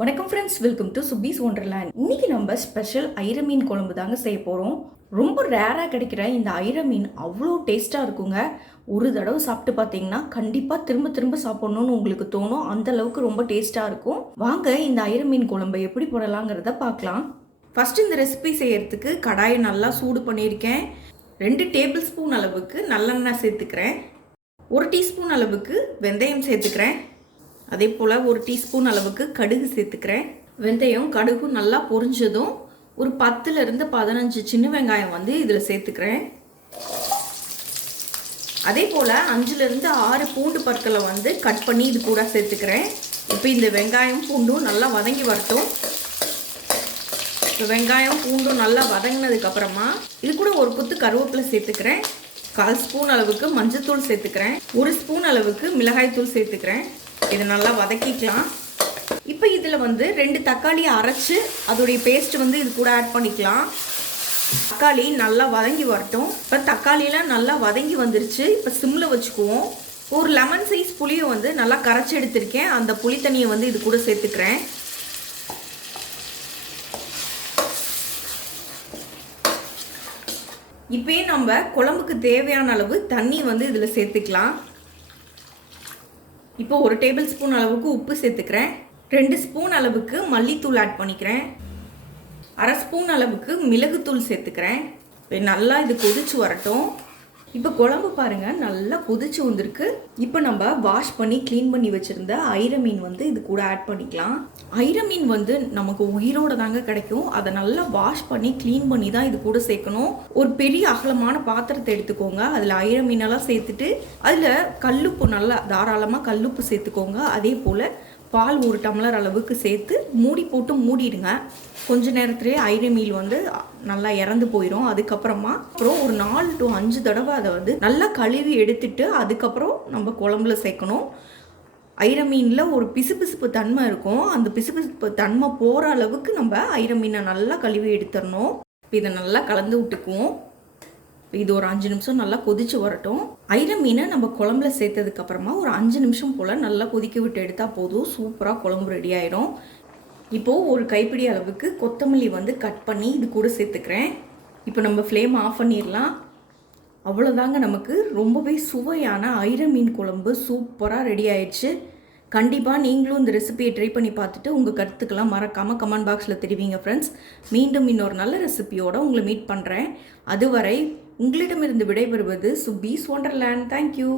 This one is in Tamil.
வணக்கம் ஃப்ரெண்ட்ஸ், வெல்கம் டு சுப்பீஸ் ஒண்டர்லேண்ட். இன்னைக்கு நம்ம ஸ்பெஷல் ஐர மீன் குழம்பு தாங்க செய்ய போகிறோம். ரொம்ப ரேராக கிடைக்கிற இந்த ஐர மீன் அவ்வளோ டேஸ்ட்டாக இருக்குங்க. ஒரு தடவை சாப்பிட்டு பார்த்தீங்கன்னா கண்டிப்பாக திரும்ப திரும்ப சாப்பிட்ணுன்னு உங்களுக்கு தோணும். அந்த அளவுக்கு ரொம்ப டேஸ்ட்டாக இருக்கும். வாங்க இந்த ஐர மீன் குழம்பை எப்படி போடலாங்கிறத பார்க்கலாம். ஃபஸ்ட்டு இந்த ரெசிபி செய்யறதுக்கு கடாயை நல்லா சூடு பண்ணியிருக்கேன். 2 டேபிள் ஸ்பூன் அளவுக்கு நல்லெண்ணெய் சேர்த்துக்கிறேன். 1 டீஸ்பூன் அளவுக்கு வெந்தயம் சேர்த்துக்கிறேன். அதே போல் 1 டீஸ்பூன் அளவுக்கு கடுகு சேர்த்துக்கிறேன். வெந்தயம் கடுகு நல்லா பொரிஞ்சதும் ஒரு 10லேருந்து 15 சின்ன வெங்காயம் இதில் சேர்த்துக்கிறேன். அதே போல் 5லேருந்து 6 பூண்டு பற்களை கட் பண்ணி இது கூட சேர்த்துக்கிறேன். இப்போ இந்த வெங்காயம் பூண்டும் நல்லா வதங்கி வரட்டும். இப்போ வெங்காயம் பூண்டும் நல்லா வதங்கினதுக்கப்புறமா இது கூட ஒரு குத்து கருவேப்பிலை சேர்த்துக்கிறேன். 1/4 ஸ்பூன் அளவுக்கு மஞ்சத்தூள் சேர்த்துக்கிறேன். 1 ஸ்பூன் அளவுக்கு மிளகாய்த்தூள் சேர்த்துக்கிறேன். இதை நல்லா வதக்கிக்கலாம். இப்போ இதில் 2 தக்காளியை அரைச்சி அதோடைய பேஸ்ட் இது கூட ஆட் பண்ணிக்கலாம். தக்காளி நல்லா வதங்கி வரட்டும். இப்போ தக்காளியெலாம் நல்லா வதங்கி வந்துருச்சு. இப்போ சிம்மில் வச்சுக்குவோம். ஒரு லெமன் சைஸ் புளியை நல்லா கரைச்சி எடுத்திருக்கேன். அந்த புளி தண்ணியை இது கூட சேர்த்துக்கிறேன். இப்போயே நம்ம குழம்புக்கு தேவையான அளவு தண்ணி இதில் சேர்த்துக்கலாம். இப்போ 1 டேபிள் ஸ்பூன் அளவுக்கு உப்பு சேர்த்துக்கிறேன். 2 ஸ்பூன் அளவுக்கு மல்லித்தூள் ஆட் பண்ணிக்கிறேன். 1/2 ஸ்பூன் அளவுக்கு மிளகுத்தூள் சேர்த்துக்கிறேன். நல்லா இது கொதிச்சு வரட்டும். இப்போ குழம்பு பாருங்கள் நல்லா கொதிச்சு வந்திருக்கு. இப்போ நம்ம வாஷ் பண்ணி க்ளீன் பண்ணி வச்சுருந்த ஐர மீன் இது கூட ஆட் பண்ணிக்கலாம். ஐர மீன் நமக்கு உயிரோட தாங்க கிடைக்கும். அதை நல்லா வாஷ் பண்ணி க்ளீன் பண்ணி தான் இது கூட சேர்க்கணும். ஒரு பெரிய அகலமான பாத்திரத்தை எடுத்துக்கோங்க. அதில் ஐர மீனெல்லாம் சேர்த்துட்டு அதில் கல்லுப்பு நல்லா தாராளமாக கல்லுப்பு சேர்த்துக்கோங்க. அதே போல் பால் 1 டம்ளர் அளவுக்கு சேர்த்து மூடி போட்டு மூடிடுங்க. கொஞ்ச நேரத்துலேயே ஐர மீன் நல்லா இறந்து போயிடும். அதுக்கப்புறமா ஒரு 4 to 5 தடவை அதை நல்லா கழுவி எடுத்துட்டு அதுக்கப்புறம் நம்ம குழம்புல சேர்க்கணும். ஐர மீனில் ஒரு பிசுபிசுப்பு தன்மை இருக்கும். அந்த பிசுபிசுப்பு தன்மை போகிற அளவுக்கு நம்ம ஐர மீனை நல்லா கழுவி எடுத்துடணும். இதை நல்லா கலந்து விட்டுக்குவோம். இது ஒரு 5 நிமிஷம் நல்லா கொதிச்சு வரட்டும். ஐர மீனை நம்ம குழம்புல சேர்த்ததுக்கப்புறமா ஒரு 5 நிமிஷம் போல் நல்லா கொதிக்க விட்டு எடுத்தால் போதும். சூப்பராக குழம்பு ரெடி ஆயிடும். இப்போது ஒரு கைப்பிடி அளவுக்கு கொத்தமல்லி கட் பண்ணி இது கூட சேர்த்துக்கிறேன். இப்போ நம்ம ஃப்ளேம் ஆஃப் பண்ணிடலாம். அவ்வளோதாங்க, நமக்கு ரொம்பவே சுவையான ஐர மீன் குழம்பு சூப்பராக ரெடி ஆயிடுச்சு. கண்டிப்பாக நீங்களும் இந்த ரெசிபியை ட்ரை பண்ணி பார்த்துட்டு உங்கள் கருத்துக்கெல்லாம் மறக்காமல் கமெண்ட் பாக்ஸில் தெரிவிங்க ஃப்ரெண்ட்ஸ். மீண்டும் இன்னொரு நல்ல ரெசிபியோடு உங்களை மீட் பண்ணுறேன். அதுவரை உங்களிடமிருந்து விடைபெறுவது சுப்பீஸ் ஒண்டர்லேண்ட். தேங்க்யூ.